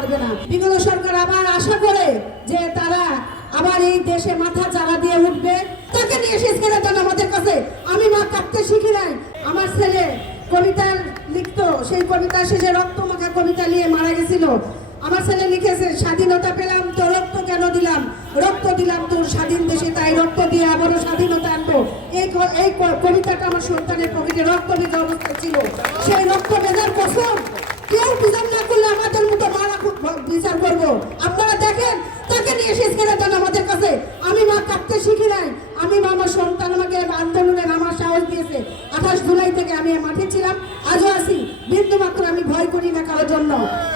পারবে না। বিগত সরকার আবার আশা করে যে তারা আবার এই দেশে মাথা চারা দিয়ে উঠবে, তাকে নিয়ে এসে ছেড়ে দেন আমাদের কাছে। আমি মা কাঁদতে শিখি নাই। আমার ছেলে কবিতা লিখতো, সেই কবিতা শেষে রক্ত মাখা কবিতা নিয়ে মারা গেছিল। আমার ছেলে লিখেছে, স্বাধীনতা পেলাম তো রক্ত কেন দিলাম, রক্ত দিলাম তোর স্বাধীন দেশে, তাই রক্ত দিয়ে আবারও স্বাধীনতা আনবো। এই কবিতাটা আমার সন্তানের পকেটে রক্ত ভেজা অবস্থায় ছিল। সেই রক্ত ভেজার কসম কেউ বিচার না করলে আমাদের মতো মারা বিচার করবো। আপনারা দেখেন, তাকে নিয়ে এসে ছেড়ে দেন আমাদের কাছে। আমি মা কাঁদতে শিখি নাই। আমি মা, আমার সন্তান আমাকে আন্দোলনে নামার সাহস দিয়েছে। 28 জুলাই থেকে আমি মাঠে ছিলাম, আজও আছি। বিন্দু মাত্র আমি ভয় করি না কারোর জন্য।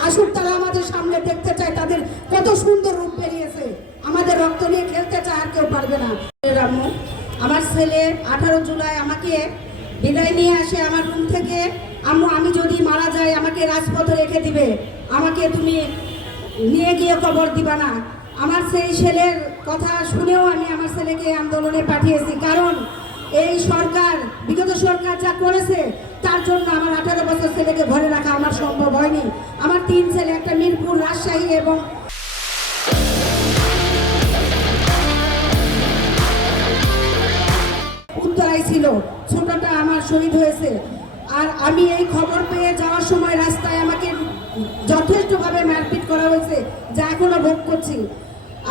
আসুক, তারা আমাদের সামনে দেখতে চায় তাদের কত সুন্দর রূপ বেরিয়েছে। আমাদের রক্ত নিয়ে খেলতে চায়, আর কেউ পারবে না। আমার ছেলে 18 জুলাই আমাকে বিদায় নিয়ে আসে আমার রুম থেকে। আম্মু, আমি যদি মারা যাই আমাকে রাজপথে রেখে দিবে, আমাকে তুমি নিয়ে গিয়ে কবর দিবা না। আমার সেই ছেলের কথা শুনেও আমি আমার ছেলেকে আন্দোলনে পাঠিয়েছি, কারণ এই সরকার, বিগত সরকার যা করেছে তার জন্য আমার 18 বছর ছেলেকে ঘরে রাখা আমার সম্ভব হয়নি। আমার 3 ছেলে, একটা মিরপুর, রাজশাহী এবং উত্তরায় ছিল। ছোটটা আমার শহীদ হয়েছে। আর আমি এই খবর পেয়ে যাওয়ার সময় রাস্তায় আমাকে যথেষ্টভাবে মারপিট করা হয়েছে, যা এখনো ভোগ করছি।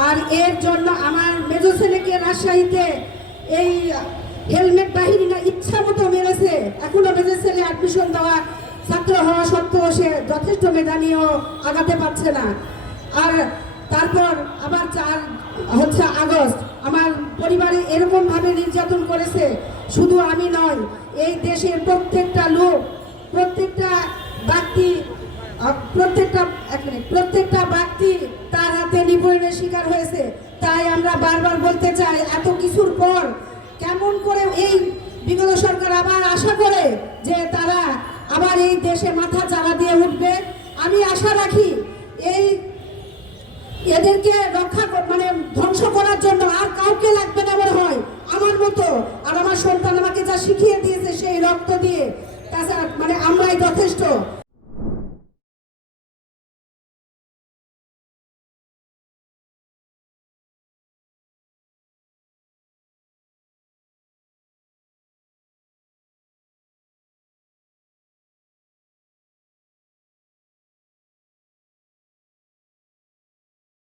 আর এর জন্য আমার মেজো ছেলেকে রাজশাহীতে এই হেলমেট বাহিনীরা ইচ্ছা মতো মেরেছে। এখনো মেজো ছেলে অ্যাডমিশন দেওয়া ছাত্র হওয়া সত্ত্বেও সে যথেষ্ট মেধা নিয়েও আগাতে পারছে না। আর তারপর আবার 4 আগস্ট আমার পরিবারে এরকম ভাবে নির্যাতন করেছে। শুধু আমি নয়, এই দেশের প্রত্যেকটা লোক, প্রত্যেকটা ব্যক্তি তার হাতে নিপীড়নের শিকার হয়েছে। তাই আমরা বারবার বলতে চাই, এত কিছুর পর কেমন করে এই বিগত সরকার আবার আশা করে যে তারা আবার এই দেশে মাথা চারা দিয়ে উঠবে। আমি আশা রাখি এদেরকে রক্ষা ধ্বংস করার জন্য আর কাউকে লাগবে না মনে হয়, আমার মতো। আর আমার সন্তান আমাকে যা শিখিয়ে দিয়েছে সেই রক্ত দিয়ে, তাছাড়া আমরাই যথেষ্ট।